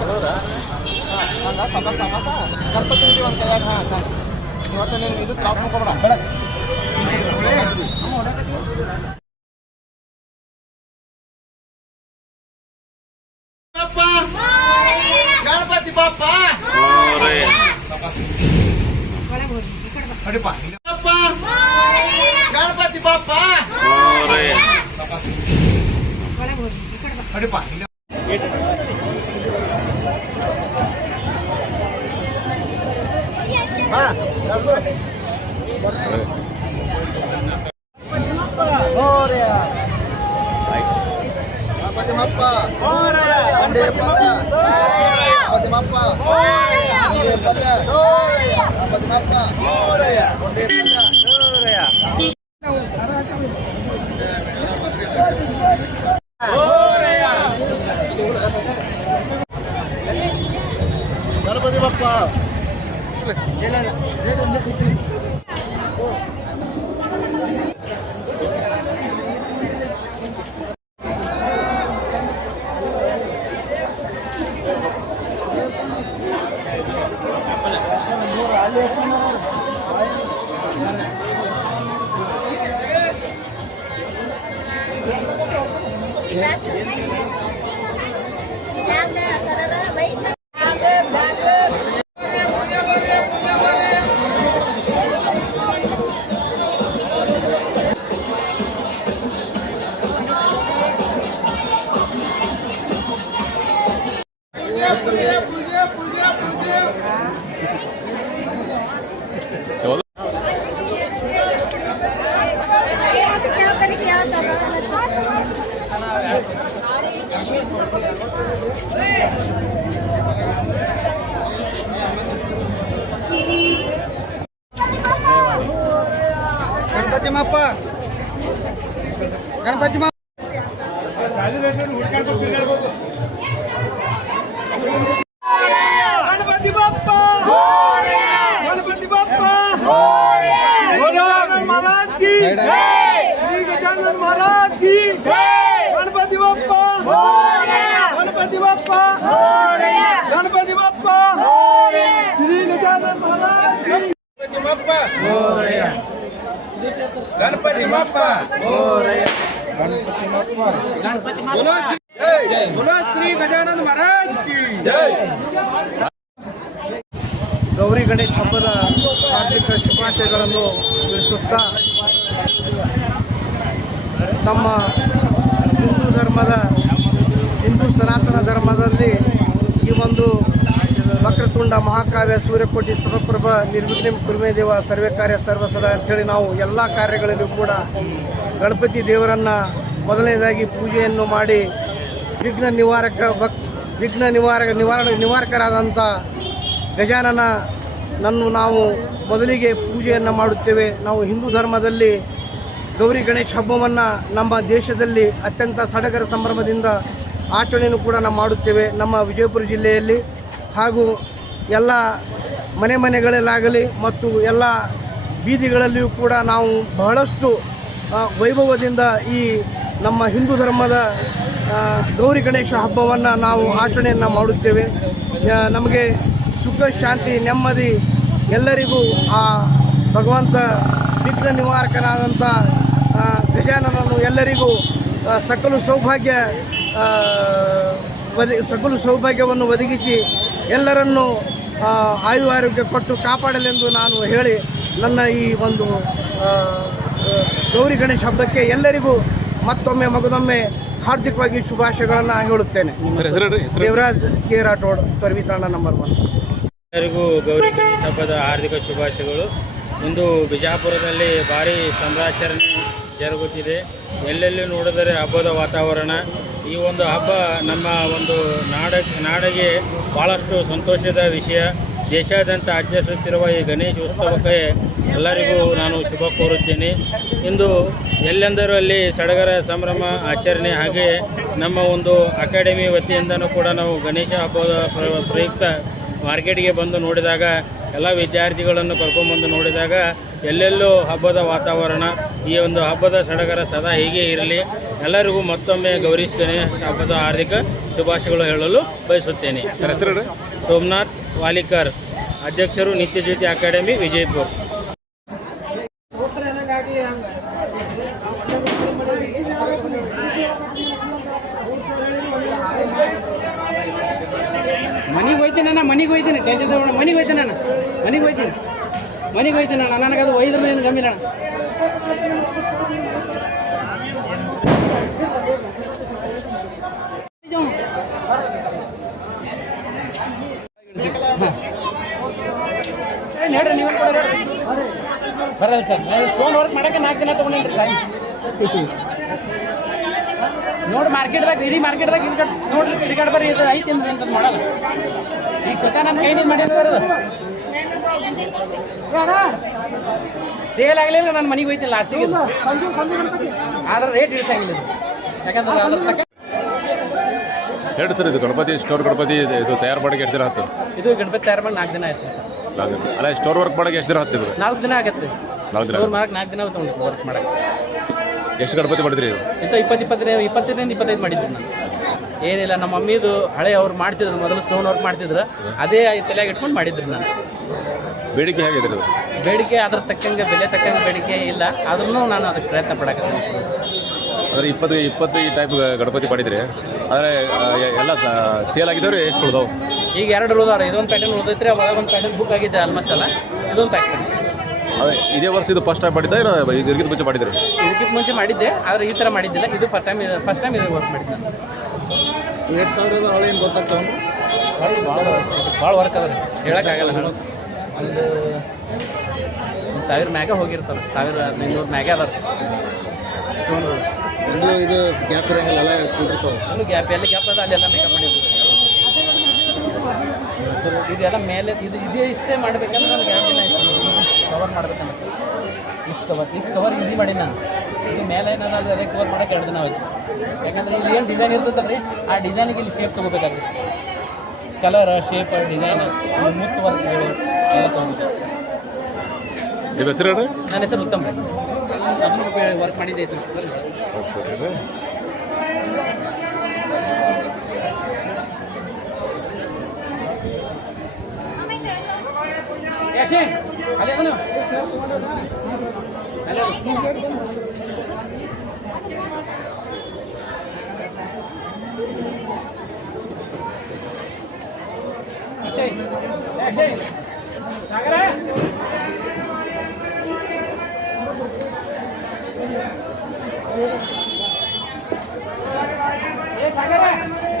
ಹಂಗ ಸಮ ಸಮಾಸ ಗಣಪತಿ ಹಿಡಿ ಒಂದು ಕೈಯಾಗ ಹಾಂ ಇವತ್ತು ನೀನು ಇದು ತ್ರಾಸ್ ಮಾಡ್ಕೊಬೇಡ ಬೆಳಗ್ಗೆ ಗಣಪತಿ ಬಾಪ್ಪ ಅಡಿಪ ಬಾಪ್ಪ ಗಣಪತಿ ಬಾಪ್ಪ ಅಡಿಪ பத்திமப்பா அண்டே பல்ல பத்திமப்பா அண்டே பல்ல பத்திமப்பா அண்டே பல்ல கணபதி பப்பா இல்லை இல்லை Yeah. Hey, hey. ಗಣಪತಿ ಬಪ್ಪ बोलो श्री बोलो श्री गजानन महाराज की ಗೌರಿ ಗಣೇಶ್ ಹಬ್ಬದ ಹಾರ್ದಿಕ ಶುಭಾಶಯಗಳನ್ನು ತಿಳಿಸುತ್ತಾ ನಮ್ಮ ಹಿಂದೂ ಧರ್ಮದ ಹಿಂದೂ ಸನಾತನ ಧರ್ಮದಲ್ಲಿ ಈ ಒಂದು ವಕ್ರತುಂಡ ಮಹಾಕಾವ್ಯ ಸೂರ್ಯಕೋಟಿ ಸಮಪ್ರಭ ನಿರ್ವಿಘ್ನ ಕುರ್ಮೆ ದೇವ ಸರ್ವೇ ಕಾರ್ಯ ಸರ್ವಸದ ಅಂಥೇಳಿ ನಾವು ಎಲ್ಲ ಕಾರ್ಯಗಳಲ್ಲೂ ಕೂಡ ಗಣಪತಿ ದೇವರನ್ನು ಮೊದಲನೇದಾಗಿ ಪೂಜೆಯನ್ನು ಮಾಡಿ ವಿಘ್ನ ನಿವಾರಕ ಭಕ್ ವಿಘ್ನ ನಿವಾರಕ ನಿವಾರಣ ನಿವಾರಕರಾದಂಥ ಗಜಾನನ ನನ್ನು ನಾವು ಮೊದಲಿಗೆ ಪೂಜೆಯನ್ನು ಮಾಡುತ್ತೇವೆ. ನಾವು ಹಿಂದೂ ಧರ್ಮದಲ್ಲಿ ಗೌರಿ ಗಣೇಶ ಹಬ್ಬವನ್ನು ನಮ್ಮ ದೇಶದಲ್ಲಿ ಅತ್ಯಂತ ಸಡಗರ ಸಂಭ್ರಮದಿಂದ ಆಚರಣೆಯನ್ನು ಕೂಡ ನಾವು ಮಾಡುತ್ತೇವೆ. ನಮ್ಮ ವಿಜಯಪುರ ಜಿಲ್ಲೆಯಲ್ಲಿ ಹಾಗೂ ಎಲ್ಲ ಮನೆ ಮನೆಗಳಲ್ಲಾಗಲಿ ಮತ್ತು ಎಲ್ಲ ಬೀದಿಗಳಲ್ಲಿಯೂ ಕೂಡ ನಾವು ಬಹಳಷ್ಟು ವೈಭವದಿಂದ ಈ ನಮ್ಮ ಹಿಂದೂ ಧರ್ಮದ ಗೌರಿ ಗಣೇಶ ಹಬ್ಬವನ್ನು ನಾವು ಆಚರಣೆಯನ್ನು ಮಾಡುತ್ತೇವೆ. ನಮಗೆ ಸುಖ, ಶಾಂತಿ, ನೆಮ್ಮದಿ ಎಲ್ಲರಿಗೂ ಆ ಭಗವಂತ ವಿಘ್ನ ನಿವಾರಕನಾದಂಥ ಗಜಾನನನ್ನು ಗಜಾನನನು ಎಲ್ಲರಿಗೂ ಸಕಲ ಸೌಭಾಗ್ಯ ಆ, ಒದ ಸಕಲ ಸೌಭಾಗ್ಯವನ್ನು ಒದಗಿಸಿ ಎಲ್ಲರನ್ನು ಆಯು ಆರೋಗ್ಯ ಕೊಟ್ಟು ಕಾಪಾಡಲೆಂದು ನಾನು ಹೇಳಿ ನನ್ನ ಈ ಒಂದು ಗೌರಿ ಗಣೇಶ ಹಬ್ಬಕ್ಕೆ ಎಲ್ಲರಿಗೂ ಮತ್ತೊಮ್ಮೆ ಮಗದೊಮ್ಮೆ ಹಾರ್ದಿಕವಾಗಿ ಶುಭಾಶಯಗಳನ್ನು ಹೇಳುತ್ತೇನೆ. ದೇವರಾಜ್ ಕೆ ರಾಠೋಡ್ ತೊರವಿತಾಣ ನಂಬರ್ ಒನ್ ಎಲ್ಲರಿಗೂ ಗೌರಿ ಗಣೇಶ ಹಬ್ಬದ ಹಾರ್ದಿಕ ಶುಭಾಶಯಗಳು. ಇಂದು ಬಿಜಾಪುರದಲ್ಲಿ ಭಾರಿ ಸಂಭ್ರಾಚರಣೆ ಜರುಗುತ್ತಿದೆ. ಎಲ್ಲೆಲ್ಲಿ ನೋಡಿದರೆ ಹಬ್ಬದ ವಾತಾವರಣ ಈ ಒಂದು ಹಬ್ಬ ನಮ್ಮ ಒಂದು ನಾಡ ನಾಡಿಗೆ ಭಾಳಷ್ಟು ಸಂತೋಷದ ವಿಷಯ. ದೇಶಾದ್ಯಂತ ಆಚರಿಸುತ್ತಿರುವ ಈ ಗಣೇಶ ಉತ್ಸವಕ್ಕೆ ಎಲ್ಲರಿಗೂ ನಾನು ಶುಭ ಕೋರುತ್ತೇನೆ. ಇಂದು ಎಲ್ಲೆಂದರೂ ಅಲ್ಲಿ ಸಡಗರ ಸಂಭ್ರಮ ಆಚರಣೆ ಹಾಗೆ ನಮ್ಮ ಒಂದು ಅಕಾಡೆಮಿ ವತಿಯಿಂದನೂ ಕೂಡ ನಾವು ಗಣೇಶ ಹಬ್ಬದ ಪ್ರ- ಪ್ರಯುಕ್ತ ಮಾರ್ಕೆಟ್ಗೆ ಬಂದು ನೋಡಿದಾಗ ಎಲ್ಲ ವಿದ್ಯಾರ್ಥಿಗಳನ್ನು ಕರ್ಕೊಂಬಂದು ನೋಡಿದಾಗ ಎಲ್ಲೆಲ್ಲೂ ಹಬ್ಬದ ವಾತಾವರಣ ಈ ಒಂದು ಹಬ್ಬದ ಸಡಗರ ಸದಾ ಹೀಗೆ ಇರಲಿ. ಎಲ್ಲರಿಗೂ ಮತ್ತೊಮ್ಮೆ ಗೌರೀಶ್ ಗಣೇಶ ಹಬ್ಬದ ಹಾರ್ದಿಕ ಶುಭಾಶಯಗಳು ಹೇಳಲು ಬಯಸುತ್ತೇನೆ. ಸೋಮನಾಥ್ ವಾಲಿಕರ್ ಅಧ್ಯಕ್ಷರು ನಿತ್ಯಜ್ಯೋತಿ ಅಕಾಡೆಮಿ ವಿಜಯಪುರ. ಮನೆಗೆ ಹೋಯ್ತೀನಿ ಅಣ್ಣ ಮನೆಗೆ ಹೋಯ್ತೀನಿ ಟೆನ್ಷನ್ ತಗೊಂಡು ಮನೆಗೆ ಹೋಯ್ತೀನಿ ಅಣ್ಣ ಮನೆಗೆ ಹೋಯ್ತೀನಿ ಮನೆಗೆ ಹೋಯ್ತೀನಿ ಅಣ್ಣ ನನಗೆ ಅದು ಒಯ್ದ್ರೆ ಏನು ಗಮ್ಮಿಲ್ಲ ಅಣ್ಣ ಏ, ನೋಡ್ರಿ ನೀವು ಬರಲ್ಲ ಸರ್ ಫೋನ್ ವರ್ಕ್ ಮಾಡಕ್ಕೆ ನಾಲ್ಕು ದಿನ ತೊಗೊಂಡೇನ್ರಿ ಸರ್ ನೋಡಿ ಮಾರ್ಕೆಟ್ದಾಗ ಇಡೀ ಮಾರ್ಕೆಟ್ದಾಗ ಇದು ನೋಡ್ರಿ ಕ್ರಿಕೆಟ್ ಬರ್ರಿ ಇದು ಐತಿ ಅಂದ್ರೆ ಅಂತ ಮಾಡಲ್ಲ. ಈಗ ಸ್ವತಃ ನನ್ನ ಕೈನಿಂದ ಮಾಡಿದ್ರೆ ಸೇಲ್ ಆಗಲಿಲ್ಲ ನನ್ನ ಮನೆಗೆ ಹೋಯ್ತೀನಿ ಲಾಸ್ಟಿಗೆ ಆದ್ರೆ ರೇಟ್ ಇಳಿಸಂಗಿಲ್ಲ ಯಾಕಂದ್ರೆ ಅದ್ರ ಹೇಳಿ ಸರ್ ಇದು ಗಣಪತಿ ಸ್ಟೋರ್ ಗಣಪತಿ ಇದು- ತಯಾರು ಮಾಡಕ್ಕೆ ಎಷ್ಟು ದಿನ ಹತ್ತು ಇದು ಗಣಪತಿ ತಯಾರು ಮಾಡಿ ನಾಲ್ಕು ದಿನ ಆಯ್ತು ಸರ್. ಅಲ್ಲ ಸ್ಟೋರ್ ವರ್ಕ್ ಮಾಡಕ್ಕೆ ಎಷ್ಟು ದಿನ ಹತ್ತಿದ್ರು ನಾಲ್ಕು ದಿನ ಆಗತ್ತೆ. ನಾಲ್ಕು ದಿನ ನಾಲ್ಕು ದಿನ ತೊಗೊಂಡು ವರ್ಕ್ ಮಾಡಕ್ಕೆ. ಎಷ್ಟು ಗಣಪತಿ ಮಾಡಿದ್ರಿ ಇಂಥ ಇಪ್ಪತ್ತು ಇಪ್ಪತ್ತನೇ ಇಪ್ಪತ್ತರಿಂದ ಇಪ್ಪತ್ತೈದು ಮಾಡಿದ್ವಿ ನಾನು ಏನಿಲ್ಲ ನಮ್ಮ ಮಮ್ಮಿದು ಹಳೆ ಅವ್ರು ಮಾಡ್ತಿದ್ರು ಮೊದಲು ಸ್ಟೋನ್ ವರ್ಕ್ ಮಾಡ್ತಿದ್ರು. ಅದೇ ತಲೆಯಾಗ ಇಟ್ಕೊಂಡು ಮಾಡಿದ್ರು ನಾನು. ಬೇಡಿಕೆ ಹೇಗಿದ್ರು ಬೇಡಿಕೆ ಅದ್ರ ತಕ್ಕಂಗೆ ಬೆಲೆ ತಕ್ಕಂಗೆ ಬೇಡಿಕೆ ಇಲ್ಲ. ಆದ್ರೂ ನಾನು ಅದಕ್ಕೆ ಪ್ರಯತ್ನ ಪಡಕತ್ತೀನಿ. ಅಂದರೆ ಇಪ್ಪತ್ತು ಇಪ್ಪತ್ತು ಈ ಟೈಪ್ ಗಣಪತಿ ಮಾಡಿದ್ರಿ. ಆದರೆ ಎಲ್ಲ ಸೇಲ್ ಆಗಿದ್ದವ್ರಿ ಎಷ್ಟು ಉಳ್ದವು? ಈಗ ಎರಡು ಉಳಿದವ್ರೆ. ಇದೊಂದು ಪ್ಯಾಟರ್ನ್ ಉಳಿದೈತ್ರಿ ಒಳಗೆ ಒಂದು ಪ್ಯಾಟರ್ನ್ ಬುಕ್ ಆಗಿದೆ ಆಲ್ಮೋಸ್ಟ್ ಅಲ್ಲ ಇದೊಂದು ಪ್ಯಾಟರ್ನ್ ಅದೇ ಇದೇ ವರ್ಷ ಇದು ಫಸ್ಟ್ ಟೈಮ್ ಮಾಡಿದ್ದೆ ಇಲ್ಲ ಇದು ಇರ್ಗಿದ ಮುಂಚೆ ಮಾಡಿದ್ರು ಇದಕ್ಕಿಂತ ಮುಂಚೆ ಮಾಡಿದ್ದೆ ಆದರೆ ಈ ಥರ ಮಾಡಿದ್ದಿಲ್ಲ. ಇದು ಫಸ್ಟ್ ಟೈಮ್ ಫಸ್ಟ್ ಟೈಮ್ ಇದು ವರ್ಕ್ ಮಾಡಿದ್ದೆ. ನಾನು ಎರಡು ಸಾವಿರದ ಅವಳು ಏನು ಗೊತ್ತಾಗ್ತಾವೆ ಭಾಳ ಭಾಳ ವರ್ಕ್ ಅದ ರೀ ಹೇಳೋಕ್ಕಾಗಲ್ಲ ನಾನು. ಒಂದು ಒಂದು ಸಾವಿರ ಮ್ಯಾಗ ಹೋಗಿರ್ತಾರೆ. ಸಾವಿರ ಹದಿನೈದು ಮ್ಯಾಗ ಅದ ಸ್ಟೋನ್ ಒಂದು ಇದು ಗ್ಯಾಪ್ ಇರೋಂಗಿಲ್ಲ ಒಂದು ಗ್ಯಾಪ್ ಎಲ್ಲ ಗ್ಯಾಪ್ ಅದ ಅಲ್ಲೆಲ್ಲ ಮೇಕಪ್ ಮಾಡಿದ್ರು ಸರ್. ಇದೆಲ್ಲ ಮೇಲೆ ಇದು ಇದೇ ಇಷ್ಟೇ ಮಾಡಬೇಕಂದ್ರೆ ನಾನು ಗ್ಯಾಪ್ ಇಲ್ಲ ಕವರ್ ಮಾಡ್ಬೇಕಂತ ಇಷ್ಟು ಕವರ್ ಇಷ್ಟು ಕವರ್ ಈಸಿ ಮಾಡಿ ನಾನು. ಇದು ಮೇಲೆ ನಾನು ಅದು ಅದೇ ಕವರ್ ಮಾಡೋಕೆ ಎರಡು ದಿನ ಆಯಿತು. ಯಾಕಂದ್ರೆ ಇಲ್ಲಿ ಏನು ಡಿಸೈನ್ ಇರ್ತದಲ್ಲ ರೀ ಆ ಡಿಸೈನಿಗೆ ಇಲ್ಲಿ ಶೇಪ್ ತೊಗೋಬೇಕಾಗುತ್ತೆ. ಕಲರ್ ಶೇಪ್ ಡಿಸೈನ್ ಮುತ್ತು ವರ್ಕ್ ಹೇಳಿ ಎಲ್ಲ ತೊಗೋಬೇಕು. ನಿಮ್ಮ ಹೆಸರು ಹೇಳ್ರಿ? ನನ್ನ ಹೆಸರು ಉತ್ತಮ್. ರೀ ವರ್ಕ್ ಮಾಡಿದ್ದೈತಿ ಬರ್ರಿ. सागर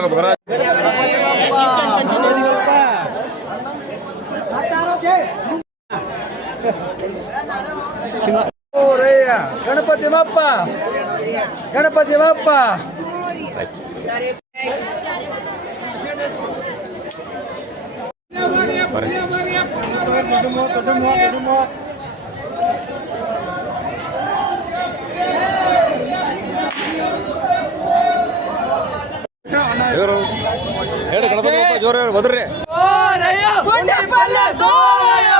Terima kasih. ಇವರು ಹೇಳಿ ಗಣಪತಿ ಜೋರ ಬದ್ರಿ ಸೋರಯ್ಯ